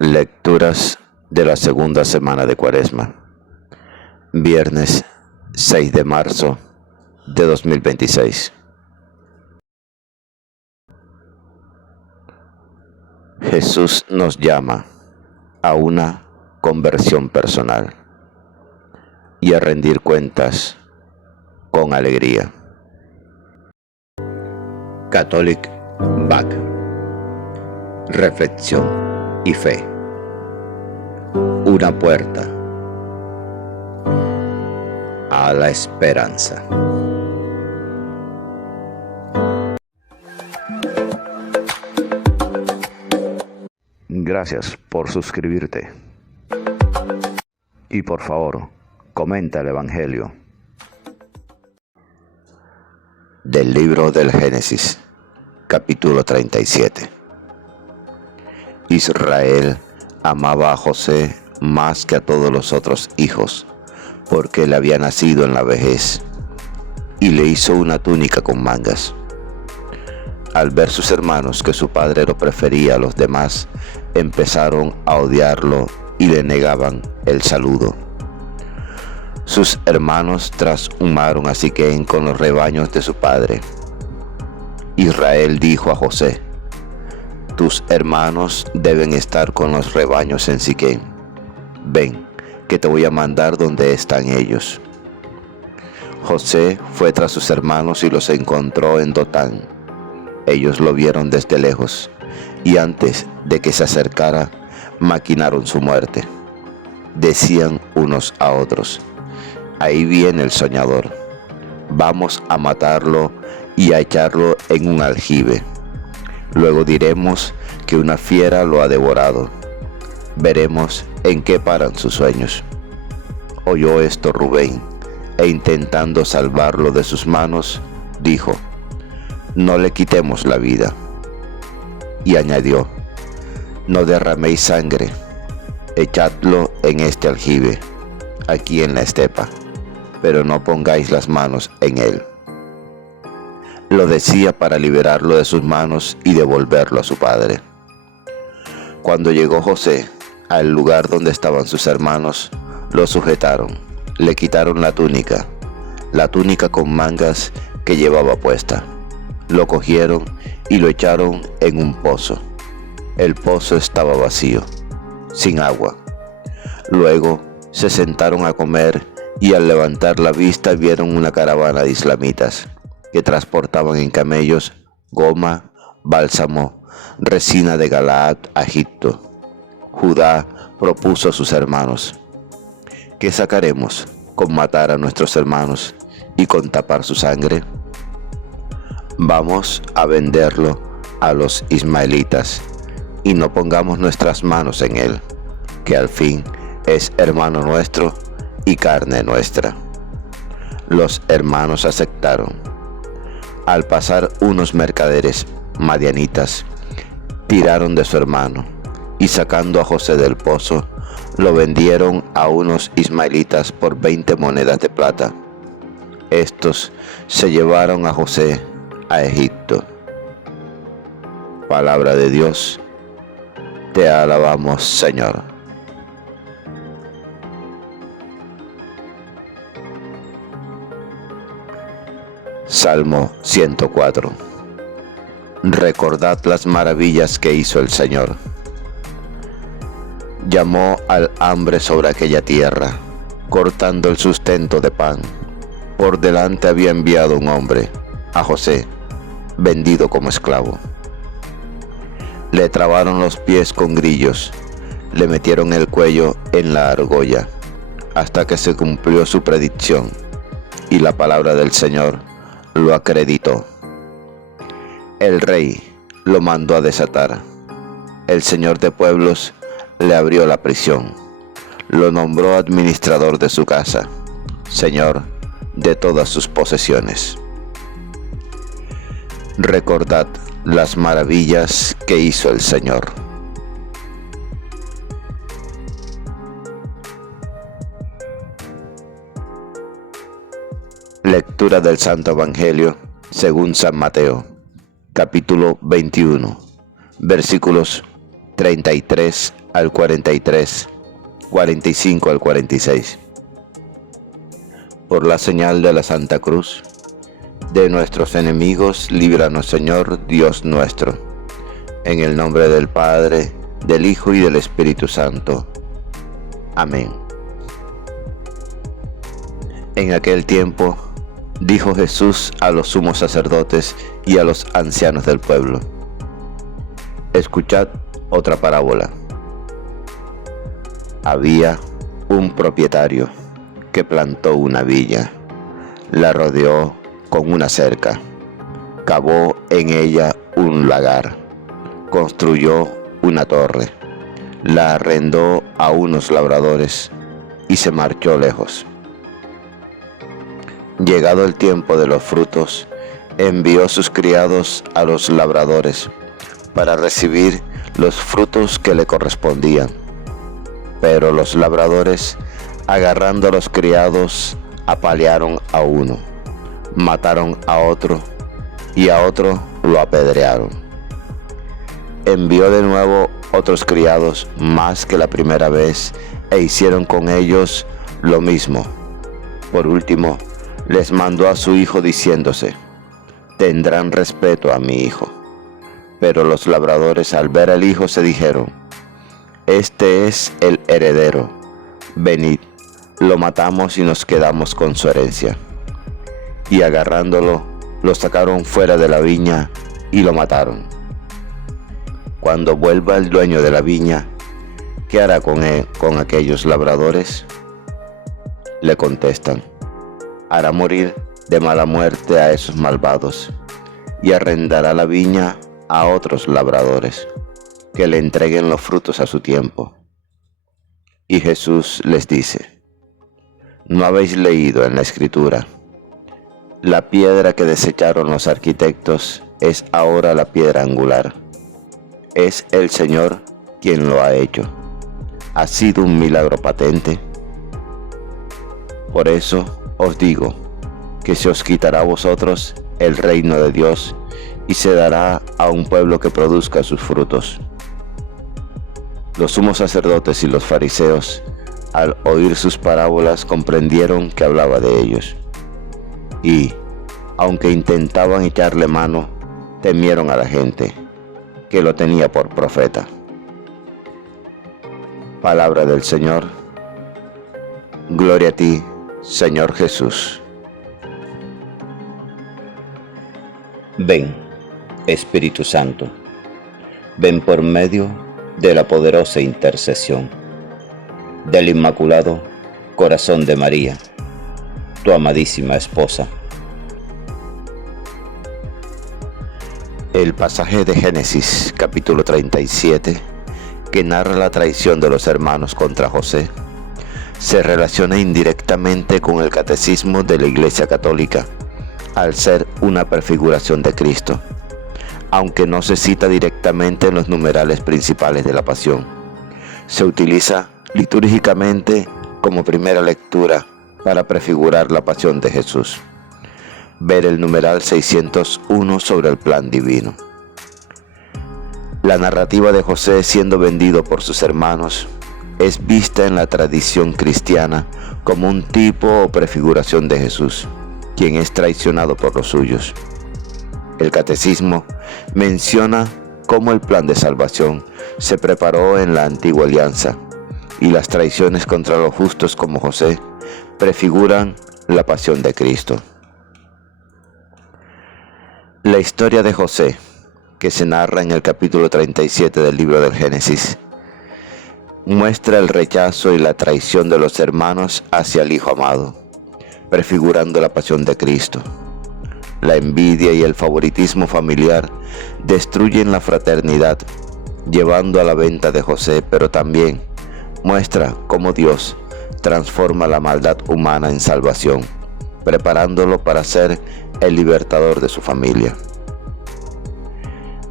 Lecturas de la segunda semana de Cuaresma, viernes 6 de marzo de 2026. Jesús nos llama a una conversión personal y a rendir cuentas con alegría. Catholic Back. Reflexión y fe. Una puerta a la esperanza. Gracias por suscribirte. Y por favor, comenta el Evangelio. Del libro del Génesis, capítulo 37. Israel amaba a José más que a todos los otros hijos, porque le había nacido en la vejez, y le hizo una túnica con mangas. Al ver sus hermanos que su padre lo prefería a los demás, empezaron a odiarlo y le negaban el saludo. Sus hermanos trashumaron a Siquem con los rebaños de su padre. Israel dijo a José: tus hermanos deben estar con los rebaños en Siquem. Ven, que te voy a mandar donde están ellos. José fue tras sus hermanos y los encontró en Dotán. Ellos lo vieron desde lejos, y antes de que se acercara, maquinaron su muerte. Decían unos a otros: ahí viene el soñador. Vamos a matarlo y a echarlo en un aljibe. Luego diremos que una fiera lo ha devorado. Veremos en qué paran sus sueños. Oyó esto Rubén, e intentando salvarlo de sus manos, dijo: no le quitemos la vida. Y añadió: no derraméis sangre, echadlo en este aljibe, aquí en la estepa, pero no pongáis las manos en él. Lo decía para liberarlo de sus manos y devolverlo a su padre. Cuando llegó José al lugar donde estaban sus hermanos, lo sujetaron, le quitaron la túnica con mangas que llevaba puesta. Lo cogieron y lo echaron en un pozo. El pozo estaba vacío, sin agua. Luego se sentaron a comer y al levantar la vista vieron una caravana de islamitas que transportaban en camellos goma, bálsamo, resina de Galaad a Egipto. Judá propuso a sus hermanos: ¿qué sacaremos con matar a nuestros hermanos y con tapar su sangre? Vamos a venderlo a los ismaelitas y no pongamos nuestras manos en él, que al fin es hermano nuestro y carne nuestra. Los hermanos aceptaron. Al pasar unos mercaderes madianitas, tiraron de su hermano y sacando a José del pozo, lo vendieron a unos ismaelitas por 20 monedas de plata. Estos se llevaron a José a Egipto. Palabra de Dios, te alabamos, Señor. Salmo 104. Recordad las maravillas que hizo el Señor. Llamó al hambre sobre aquella tierra, cortando el sustento de pan. Por delante había enviado un hombre, a José, vendido como esclavo. Le trabaron los pies con grillos, le metieron el cuello en la argolla, hasta que se cumplió su predicción, y la palabra del Señor lo acreditó. El rey lo mandó a desatar. El Señor de pueblos le abrió la prisión. Lo nombró administrador de su casa, Señor de todas sus posesiones. Recordad las maravillas que hizo el Señor. Lectura del Santo Evangelio según San Mateo, capítulo 21, versículos 33 al 43, 45 al 46. Por la señal de la Santa Cruz, de nuestros enemigos, líbranos, Señor, Dios nuestro. En el nombre del Padre, del Hijo y del Espíritu Santo. Amén. En aquel tiempo, dijo Jesús a los sumos sacerdotes y a los ancianos del pueblo: escuchad otra parábola. Había un propietario que plantó una viña, la rodeó con una cerca, cavó en ella un lagar, construyó una torre, la arrendó a unos labradores y se marchó lejos. Llegado el tiempo de los frutos, envió sus criados a los labradores para recibir los frutos que le correspondían. Pero los labradores, agarrando a los criados, apalearon a uno, mataron a otro y a otro lo apedrearon. Envió de nuevo otros criados más que la primera vez e hicieron con ellos lo mismo. Por último, les mandó a su hijo diciéndose: tendrán respeto a mi hijo. Pero los labradores, al ver al hijo, se dijeron: este es el heredero, venid, lo matamos y nos quedamos con su herencia. Y agarrándolo, lo sacaron fuera de la viña y lo mataron. Cuando vuelva el dueño de la viña, ¿qué hará con aquellos labradores? Le contestan: hará morir de mala muerte a esos malvados y arrendará la viña a otros labradores que le entreguen los frutos a su tiempo. Y Jesús les dice: ¿no habéis leído en la Escritura? La piedra que desecharon los arquitectos es ahora la piedra angular. Es el Señor quien lo ha hecho. ¿Ha sido un milagro patente? Por eso os digo que se os quitará a vosotros el reino de Dios y se dará a un pueblo que produzca sus frutos. Los sumos sacerdotes y los fariseos, al oír sus parábolas, comprendieron que hablaba de ellos. Y, aunque intentaban echarle mano, temieron a la gente, que lo tenía por profeta. Palabra del Señor. Gloria a ti, Señor Jesús. Ven, Espíritu Santo, ven por medio de la poderosa intercesión del Inmaculado Corazón de María, tu amadísima esposa. El pasaje de Génesis, capítulo 37, que narra la traición de los hermanos contra José, se relaciona indirectamente con el catecismo de la Iglesia Católica, al ser una prefiguración de Cristo, aunque no se cita directamente en los numerales principales de la Pasión. Se utiliza litúrgicamente como primera lectura para prefigurar la pasión de Jesús. Ver el numeral 601 sobre el plan divino. La narrativa de José siendo vendido por sus hermanos es vista en la tradición cristiana como un tipo o prefiguración de Jesús, quien es traicionado por los suyos. El catecismo menciona cómo el plan de salvación se preparó en la antigua alianza y las traiciones contra los justos como José prefiguran la pasión de Cristo. La historia de José, que se narra en el capítulo 37 del libro del Génesis, muestra el rechazo y la traición de los hermanos hacia el Hijo amado, prefigurando la pasión de Cristo. La envidia y el favoritismo familiar destruyen la fraternidad, llevando a la venta de José, pero también muestra cómo Dios transforma la maldad humana en salvación, preparándolo para ser el libertador de su familia.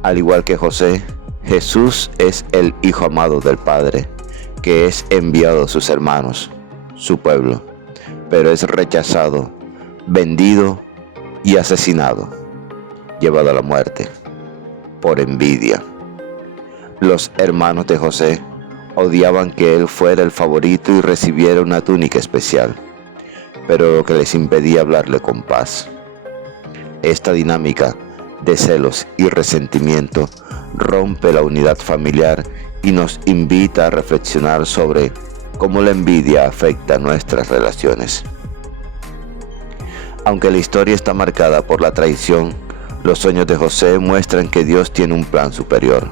Al igual que José, Jesús es el Hijo amado del Padre, que es enviado a sus hermanos, su pueblo, pero es rechazado, vendido y asesinado, llevado a la muerte, por envidia. Los hermanos de José Odiaban que él fuera el favorito y recibiera una túnica especial, pero lo que les impedía hablarle con paz. Esta dinámica de celos y resentimiento rompe la unidad familiar y nos invita a reflexionar sobre cómo la envidia afecta nuestras relaciones. Aunque la historia está marcada por la traición, los sueños de José muestran que Dios tiene un plan superior.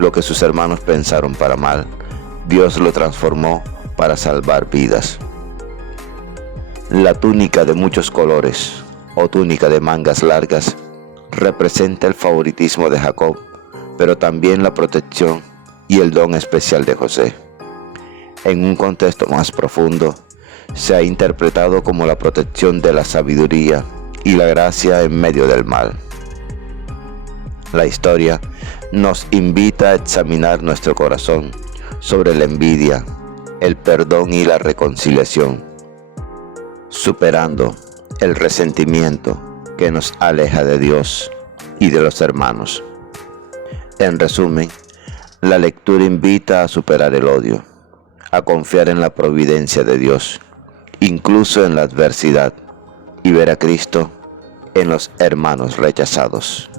Lo que sus hermanos pensaron para mal, Dios lo transformó para salvar vidas. La túnica de muchos colores, o túnica de mangas largas, representa el favoritismo de Jacob, pero también la protección y el don especial de José. En un contexto más profundo, se ha interpretado como la protección de la sabiduría y la gracia en medio del mal. La historia nos invita a examinar nuestro corazón sobre la envidia, el perdón y la reconciliación, superando el resentimiento que nos aleja de Dios y de los hermanos. En resumen, la lectura invita a superar el odio, a confiar en la providencia de Dios, incluso en la adversidad, y ver a Cristo en los hermanos rechazados.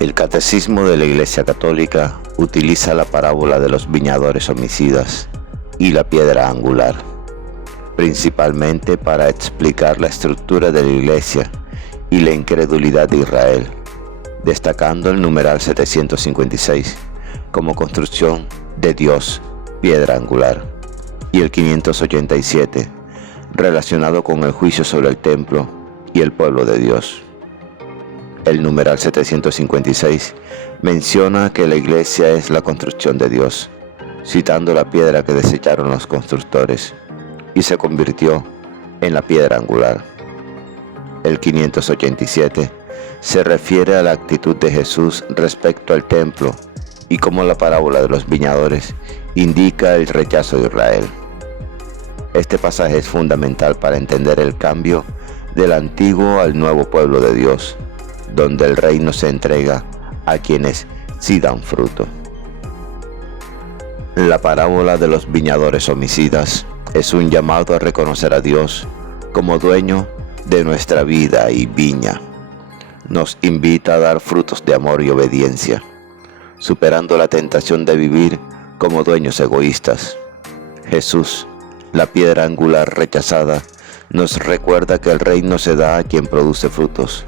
El Catecismo de la Iglesia Católica utiliza la parábola de los viñadores homicidas y la piedra angular, principalmente para explicar la estructura de la Iglesia y la incredulidad de Israel, destacando el numeral 756 como construcción de Dios, piedra angular, y el 587 relacionado con el juicio sobre el templo y el pueblo de Dios. El numeral 756 menciona que la iglesia es la construcción de Dios, citando la piedra que desecharon los constructores y se convirtió en la piedra angular. El 587 se refiere a la actitud de Jesús respecto al templo y cómo la parábola de los viñadores indica el rechazo de Israel. Este pasaje es fundamental para entender el cambio del antiguo al nuevo pueblo de Dios, donde el reino se entrega a quienes sí dan fruto. La parábola de los viñadores homicidas es un llamado a reconocer a Dios como dueño de nuestra vida y viña. Nos invita a dar frutos de amor y obediencia, superando la tentación de vivir como dueños egoístas. Jesús, la piedra angular rechazada, nos recuerda que el reino se da a quien produce frutos,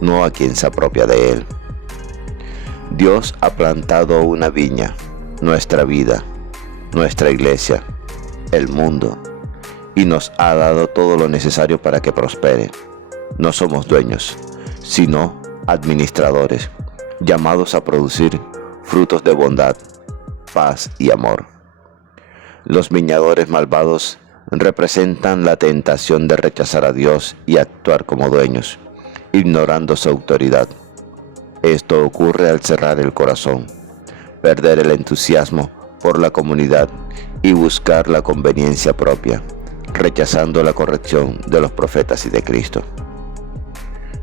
no a quien se apropia de él. Dios ha plantado una viña, nuestra vida, nuestra iglesia, el mundo, y nos ha dado todo lo necesario para que prospere. No somos dueños, sino administradores, llamados a producir frutos de bondad, paz y amor. Los viñadores malvados representan la tentación de rechazar a Dios y actuar como dueños, ignorando su autoridad. Esto ocurre al cerrar el corazón, perder el entusiasmo por la comunidad y buscar la conveniencia propia, rechazando la corrección de los profetas y de Cristo.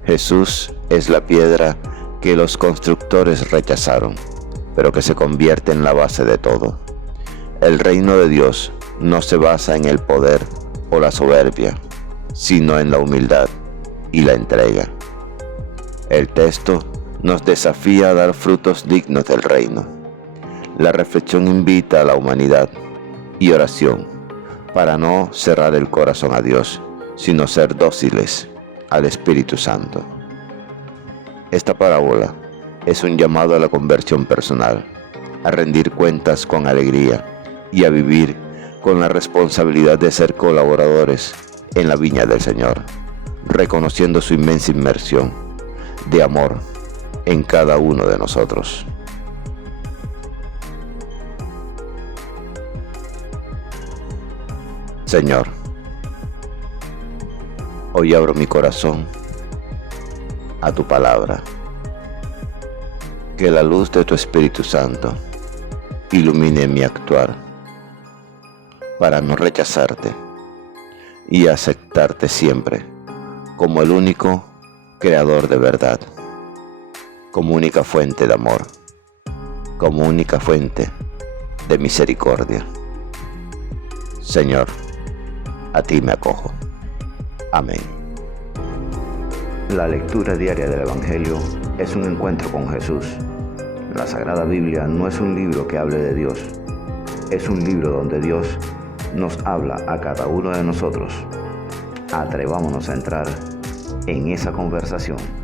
Jesús es la piedra que los constructores rechazaron, pero que se convierte en la base de todo. El reino de Dios no se basa en el poder o la soberbia, sino en la humildad y la entrega. El texto nos desafía a dar frutos dignos del reino. La reflexión invita a la humanidad y oración para no cerrar el corazón a Dios, sino ser dóciles al Espíritu Santo. Esta parábola es un llamado a la conversión personal, a rendir cuentas con alegría y a vivir con la responsabilidad de ser colaboradores en la viña del Señor, reconociendo su inmensa inmersión de amor en cada uno de nosotros. Señor, hoy abro mi corazón a tu palabra. Que la luz de tu Espíritu Santo ilumine mi actuar para no rechazarte y aceptarte siempre como el único creador de verdad como única fuente de amor, como única fuente de misericordia. Señor, a ti me acojo. Amén. La lectura diaria del Evangelio es un encuentro con Jesús. La Sagrada Biblia no es un libro que hable de Dios, es un libro donde Dios nos habla a cada uno de nosotros. Atrevámonos a entrar en esa conversación.